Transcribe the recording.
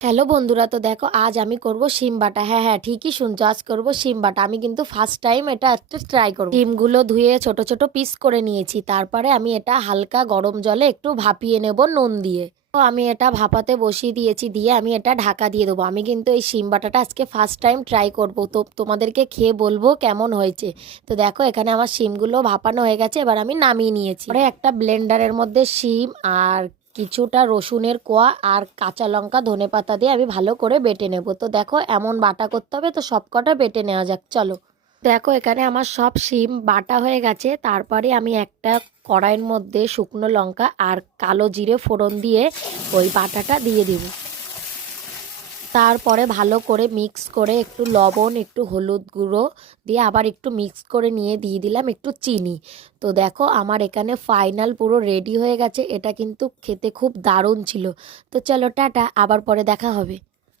Hello বন্ধুরা, তো দেখো আজ আমি করব শিম বাটা। হ্যাঁ হ্যাঁ, ঠিকই শুনছো, আজ করব শিম বাটা। আমি কিন্তু ফার্স্ট টাইম এটা একটা ট্রাই করব। শিমগুলো ধুয়ে ছোট ছোট পিস করে নিয়েছি, তারপরে আমি এটা হালকা গরম জলে একটু ভাপিয়ে নেব নুন দিয়ে। তো আমি এটা ভাপাতে বসিয়ে দিয়েছি, দিয়ে আমি এটা ঢাকা দিয়ে দেবো। আমি কিন্তু এই শিম বাটাটা আজকে ফার্স্ট টাইম ট্রাই করব, তো তোমাদেরকে খেয়ে বলবো কেমন হয়েছে। তো দেখো এখানে আমার শিমগুলো ভাপানো হয়ে গেছে, এবার আমি নামিয়ে নিয়েছি। পরে একটা ব্লেন্ডারের মধ্যে শিম আর কিছুটা রসুনের কোয়া আর কাঁচা লঙ্কা ধনেপাতা দিয়ে আমি ভালো করে বেটে নেব। তো দেখো এমন বাটা করতে হবে, তো সব কটা বেটে নেওয়া যাক, চলো। দেখো এখানে আমার সব শিম বাটা হয়ে গেছে, তারপরে আমি একটা কড়াইয়ের মধ্যে শুকনো লঙ্কা আর কালো জিরে ফোড়ন দিয়ে ওই বাটাটা দিয়ে দিব। তারপরে ভালো করে মিক্স করে একটু লবণ একটু হলুদ গুঁড়ো দিয়ে আবার একটু মিক্স করে নিয়ে দিয়ে দিলাম একটু চিনি। তো দেখো আমার এখানে ফাইনাল পুরো রেডি হয়ে গেছে। এটা কিন্তু খেতে খুব দারুণ ছিল। তো চলো টাটা, আবার পরে দেখা হবে।